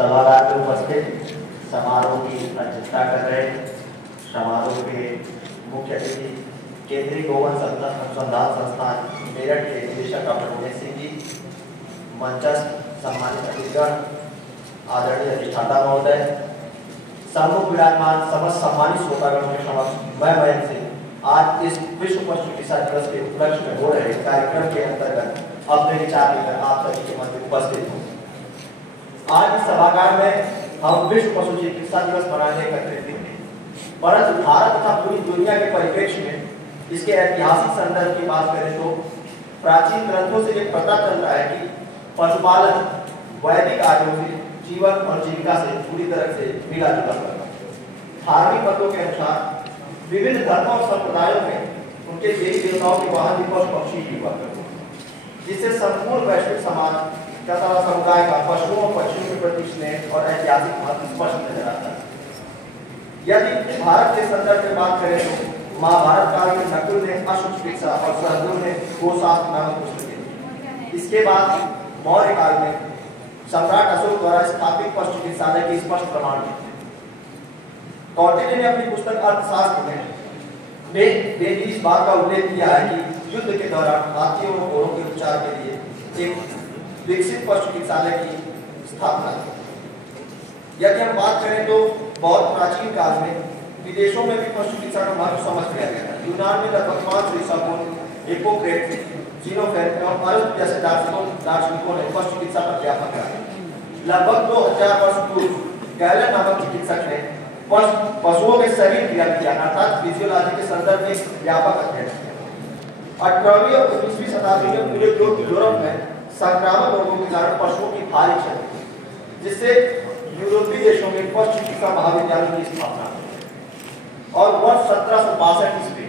सभागार में उपस्थित समारोह की अध्यक्षता कर रहे समारोह के मुख्य अतिथि केंद्रीय गोवंश अनुसंधान संस्थान मेरठ के निदेशक डॉक्टर उमेश सिंह जी, मंचस्थ सम्मानित अतिथिगण, आदरणीय अधिष्ठाता महोदय, सम्मुख विराजमान समस्त सम्मानित श्रोतागणों के समक्ष मैं मयंक सिंह आज इस विश्व पशु चिकित्सा दिवस के उपलक्ष्य में हो रहे कार्यक्रम के अंतर्गत अपने विचार लेकर आप सभी के मध्य उपस्थित हूँ। आज इस सभागार में हम विश्व पशु चिकित्सा दिवस मनाने एकत्रित हैं, परंतु भारत तथा पूरी दुनिया के परिप्रेक्ष्य में इसके ऐतिहासिक संदर्भ की बात करें तो प्राचीन ग्रंथों से ये पता चलता है कि पशुपालन वैदिक आर्यों से जीवन और जीविका से पूरी तरह से मिला जुला करता है। धार्मिक मतों के अनुसार विभिन्न धर्मों और संप्रदायों में उनके देवी देवताओं के वाहन पशु पक्षी ही हुआ करते हैं, जिससे संपूर्ण वैश्विक समाज तथा समुदाय का पशुओं और पक्षियों के प्रति स्नेह और ऐतिहासिक महत्व स्पष्ट नजर आता है। यदि भारत के संदर्भ में बात करें तो महाभारत काल में नकुल ने अश्व चिकित्सा और सहदेव ने गोशास्त्र नामक पुस्तक लिखी। इसके बाद मौर्य काल में सम्राट अशोक द्वारा स्थापित पशु चिकित्सालय के स्पष्ट प्रमाण मिलते हैं। कौटिल्य ने अपनी पुस्तक अर्थशास्त्र में इस बात का उल्लेख किया है कि युद्ध के दौरान हाथियों और घोड़ों के उपचार के लिए एक विकसित पशु चिकित्सालय की स्थापना की। यदि हम बात करें तो बहुत प्राचीन काल में विदेशों में भी पशु चिकित्सा का महत्व समझ लिया गया था। यूनान में लगभग 5 ईसा पूर्व हिप्पोक्रेट्स, ज़ेनोफोन और अरब जैसे दार्शनिकों ने पशु चिकित्सा पर व्यापक किया। लगभग 2000 वर्ष पूर्व गैलन नामक चिकित्सक ने पशुओं के शरीर क्रिया विज्ञान अर्थात फिजियोलॉजी के संदर्भ में व्यापक अध्ययन किया। 18वीं और 19वीं शताब्दी में पूरे यूरोप में संक्रामक रोगों के कारण पशुओं की भारी क्षति, जिससे यूरोपीय देशों में पशु चिकित्सा महाविद्यालय की स्थापना हुई और वर्ष 1762 ईस्वी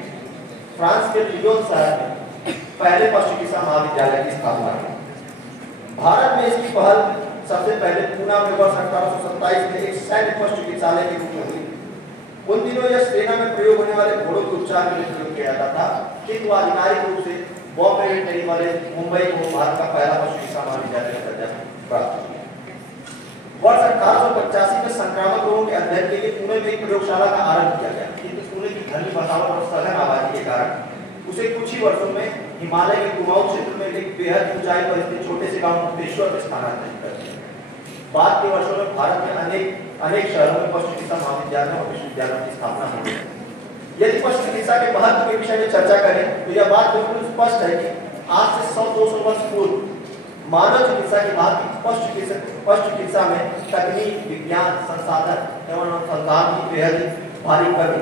फ्रांस के लियोन शहर में पहले पशु चिकित्सा महाविद्यालय की स्थापना हुई। भारत में इसकी पहल सबसे पहले पूना में वर्ष 1827 में एक सैन्य पशु चिकित्सालय के रूप में हुई। उन दिनों यह सेना में प्रयोग होने वाले घोड़ों के उपचार के लिए प्रयोग किया जाता था, किंतु आधिकारिक रूप से बॉम्बे वेटनरी वाले मुंबई को भारत का पहला पशु चिकित्सा महाविद्यालय का दर्जा प्राप्त किया। वर्ष 1885 में संक्रामक रोगों के अध्ययन के लिए पुणे में एक प्रयोगशाला का आरंभ किया गया, किंतु पुणे की घनी बसावट और सघन आबादी के कारण उसे कुछ ही वर्षों में हिमालय के कुमाऊं क्षेत्र में एक बेहद ऊंचाई पर स्थित छोटे से गांव मुक्तेश्वर में स्थानांतरित कर दिया। बाद के वर्षों में भारत में अनेक शहरों में पशु चिकित्सा महाविद्यालयों और विश्वविद्यालयों की स्थापना हुई। यदि पशु चिकित्सा के महत्व के विषय में चर्चा करें तो यह बात बिल्कुल स्पष्ट है कि आज से 100-200 वर्ष पूर्व मानव चिकित्सा की बात पशु चिकित्सा में तकनीक, विज्ञान, संसाधन एवं अनुसंधान की बेहद भारी कमी,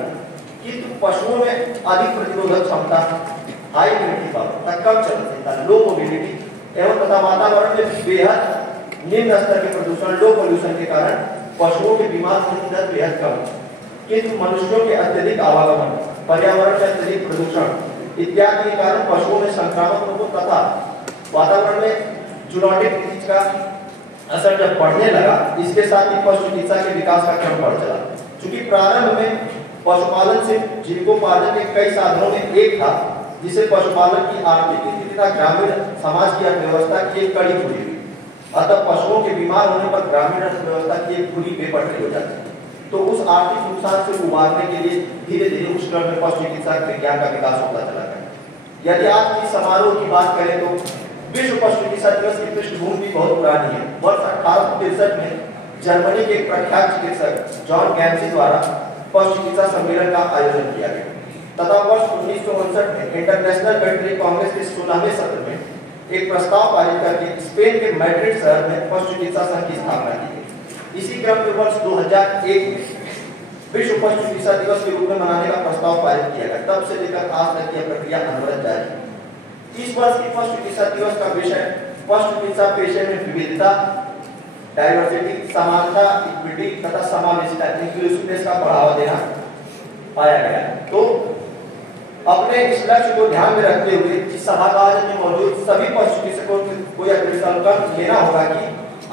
किंतु पशुओं में अधिक प्रतिरोधक क्षमता, हाई इम्यूनिटी पावर, कम चलनशीलता, लो मोबिलिटी एवं तथा वातावरण में बेहद निम्न स्तर के प्रदूषण, लो पोल्यूशन के कारण पशुओं के बीमार होने की दर बेहद कम, किंतु मनुष्यों के अत्यधिक आवागमन, पर्यावरण में अत्यधिक प्रदूषण इत्यादि के कारण पशुओं में संक्रामक रोगों तथा वातावरण में जूनोटिक डिजीज का असर जब बढ़ने लगा, इसके साथ ही पशु चिकित्सा के विकास का क्रम बढ़ चला। चूंकि प्रारंभ में पशुपालन से जीविकोपार्जन के कई साधनों में एक था, जिसे पशुपालन की आर्थिक स्थिति तथा ग्रामीण समाज की अर्थव्यवस्था की एक कड़ी जुड़ी हुई। अतः पशुओं के बीमार होने पर ग्रामीण अर्थव्यवस्था की एक पूरी बेपटरी हो जाती है। तो उस आर्थिक नुकसान से उबारने के लिए धीरे धीरे उस क्रम में पशु चिकित्सा विज्ञान का विकास होता चला गया। यदि आज की समारोह की बात करें तो विश्व पशु चिकित्सा दिवस की पृष्ठभूमि भी बहुत पुरानी है। वर्ष 1863 में जर्मनी के एक प्रख्यात चिकित्सक जॉन गैम्सी द्वारा पशु चिकित्सा सम्मेलन का आयोजन किया गया तथा वर्ष 1959 में इंटरनेशनल वेटरनरी कांग्रेस के 16वें सत्र में एक प्रस्ताव पारित करके स्पेन के मैड्रिड शहर में पशु चिकित्सा संघ की स्थापना की गई। इसी क्रम में वर्ष 2001 में विश्व पशु चिकित्सा दिवस के रूप में मनाने का प्रस्ताव पारित किया गया। तब से लेकर आज तक यह प्रक्रिया अनवरत जारी है। इस वर्ष की पशु चिकित्सा दिवस का विषय पशु चिकित्सा पेशे में विविधता, डाइवर्सिटी, समानता, इक्विटी तथा समावेशिता, इंक्लूसिवनेस का बढ़ावा देना पाया गया। तो अपने इस लक्ष्य को ध्यान में रखते हुए इस सभागार में मौजूद सभी पशु चिकित्सकों को यह संकल्प लेना होगा कि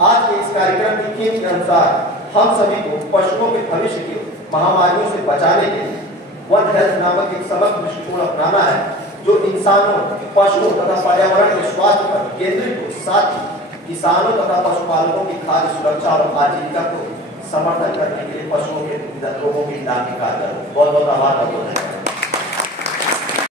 आज के इस कार्यक्रम की थीम के अनुसार हम सभी को पशुओं के भविष्य की महामारियों से बचाने के लिए वन हेल्थ नामक एक समग्र दृष्टिकोण अपनाना है, जो इंसानों, पशुओं तथा पर्यावरण के स्वास्थ्य पर केंद्रित हो, साथ ही किसानों तथा पशुपालकों की खाद्य सुरक्षा और आजीविका को समर्थन करने के लिए पशुओं के लोगों की दान कार्य। बहुत बहुत आभार।